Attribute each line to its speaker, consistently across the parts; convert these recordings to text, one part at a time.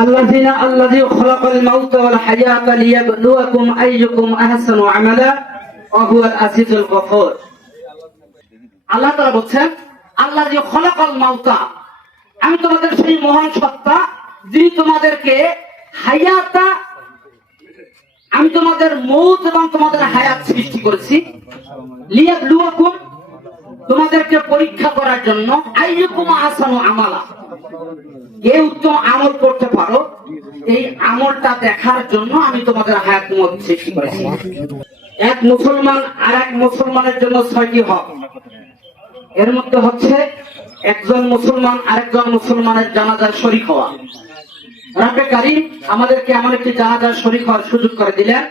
Speaker 1: الذين الذي خلق الموت والحياة ليبلوكم أيكم أحسن عملا وهو العزيز الغفور আল্লাহ তারা বলছেন আল্লাহ যে খলাকল মাউতা আমি তোমাদের সেই মহান সত্তা যিনি তোমাদেরকে হায়াতা আমি তোমাদের মৌত এবং তোমাদের হায়াত সৃষ্টি করেছি লিয়াব লুয়াকুম তোমাদেরকে পরীক্ষা করার জন্য আইয়ুকুম আসানু আমালা কে উত্তম আমল করতে পারো। এই আমলটা দেখার জন্য আমি তোমাদের হায়াত মধ্যে সৃষ্টি করেছি। এক মুসলমান আর এক মুসলমানের জন্য ছয়টি হক। এর মধ্যে হচ্ছে একজন মুসলমান আরেকজন মুসলমানের জানাজার শরিক হওয়া। রবে কারিম আমাদেরকে এমন একটি জানাজার শরিক হওয়ার সুযোগ করে দিলেন।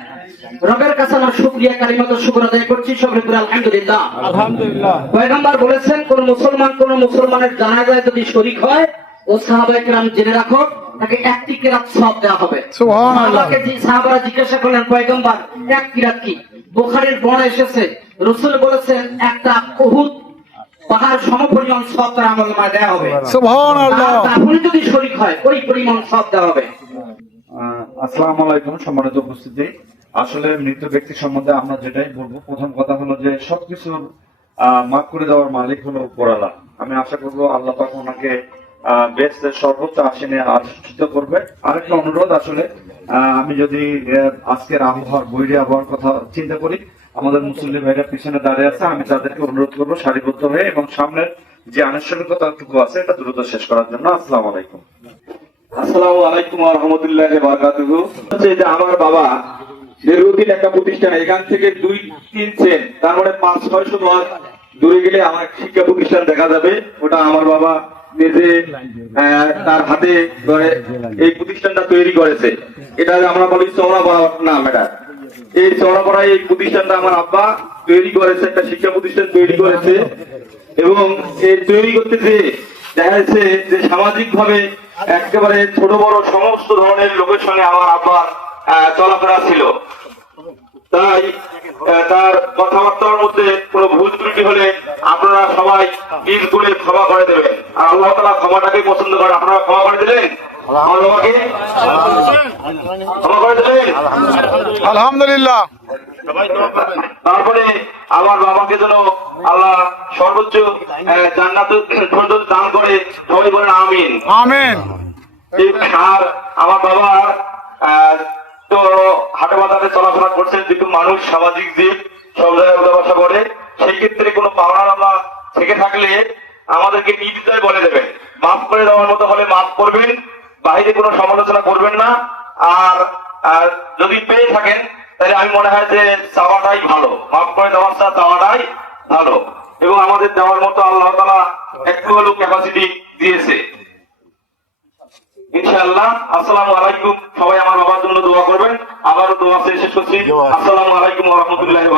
Speaker 1: রবের কাছে আমার শুক্রিয়া কারিমত শুক্র আদায় করছি। সবাই করে আলহামদুলিল্লাহ।
Speaker 2: আলহামদুলিল্লাহ।
Speaker 1: পয়গম্বর বলেছেন কোন মুসলমান কোন মুসলমানের জানাজায় যদি শরিক হয় ও সাহাবায়ে কেরাম জেনে রাখো তাকে একটি কেরাত সব দেওয়া হবে। সাহাবাকে জি- সাহাবারা জিজ্ঞাসা করলেন পয়গম্বর এক কিরাত কি? বুখারীর এসেছে রসুল বলেছেন একটা উহুদ পাহাড় সমপরিমাণ সব তার আমল নামায় দেওয়া হবে। যদি শরিক হয় ওই পরিমাণ সব দেওয়া হবে।
Speaker 3: আসসালামু আলাইকুম সম্মানিত উপস্থিতি। আসলে মৃত ব্যক্তি সম্বন্ধে আমরা যেটাই বলব প্রথম কথা হলো যে সবকিছু আহ, মাফ করে দেওয়ার মালিক হলো উপরালা। আমি আশা করব আল্লাহ পাক ওনাকে সর্বোচ্চ আসনে আধিষ্ঠিত করবে। আরেকটা অনুরোধ আসলে আমি যদি আজকের আবহাওয়ার বৈরী আবহাওয়ার কথা চিন্তা করি, আমাদের মুসলিম ভাইরা পিছনে দাঁড়িয়ে আছে, আমি তাদেরকে অনুরোধ করব সারিবদ্ধ হয়ে এবং সামনের যে আনুষ্ঠানিকতাটুকু আছে, এটা দ্রুত শেষ করার জন্য। আসসালামু আলাইকুম।
Speaker 4: আসসালামু আলাইকুম হচ্ছে যে আমার বাবা দীর্ঘদিন একটা প্রতিষ্ঠান, এখান থেকে দুই, তিন চেন, তার মানে পাঁচ, ছয়শো দূরে গেলে আমার শিক্ষা প্রতিষ্ঠান দেখা যাবে। ওটা আমার বাবা নিজে তার হাতে এই প্রতিষ্ঠানটা তৈরি করেছে। এটা আমরা বলি নাম এটা এই এই প্রতিষ্ঠানটা আমার আব্বা তৈরি করেছে, একটা শিক্ষা প্রতিষ্ঠান তৈরি করেছে। এবং এই তৈরি করতে যে দেখা যাচ্ছে যে সামাজিক ভাবে একেবারে ছোট বড় সমস্ত ধরনের লোকের সঙ্গে আমার আব্বার চলাফেরা ছিল। তাই তার কথাবার্তার মধ্যে কোনো ভুল ত্রুটি হলে আপনারা সবাই দিল করে ক্ষমা করে দেবেন। আর আল্লাহ তালা ক্ষমাটাকে পছন্দ করে। আপনারা ক্ষমা করে দিলেন? আমার বাবাকে? ক্ষমা করে দিলেন?
Speaker 2: আলহামদুলিল্লাহ।
Speaker 4: তারপরে আমার বাবাকে যেন আল্লাহ সর্বোচ্চ জান্নাত দান করে সবাই বলেন আমিন।
Speaker 2: আমিন।
Speaker 4: আর আমার বাবা তো হাটে বাজারে চলাফেরা করছেন যেহেতু মানুষ সামাজিক জীব সব জায়গায় বসা করে। সেই ক্ষেত্রে কোনো পাওনা থেকে থাকলে আমাদেরকে নির্দিষ্ট বলে দেবেন। মাফ করে দেওয়ার মতো হলে মাফ করবেন বাইরে কোনো সমালোচনা করবেন না। আর আর যদি পেয়ে থাকেন তাহলে আমি মনে হয় যে চাওয়াটাই ভালো। মাফ করে দেওয়ার চা চাওয়াটাই ভালো। এবং আমাদের দেওয়ার মতো আল্লাহ তালা একটু হলেও ক্যাপাসিটি দিয়েছে। ইনশাআল্লাহ। আসসালামু আলাইকুম। সবাই আমার বাবার জন্য দোয়া করবেন। আবারও দোয়া শেষ করছি। আসসালামু আলাইকুম রাহমাতুল্লাহি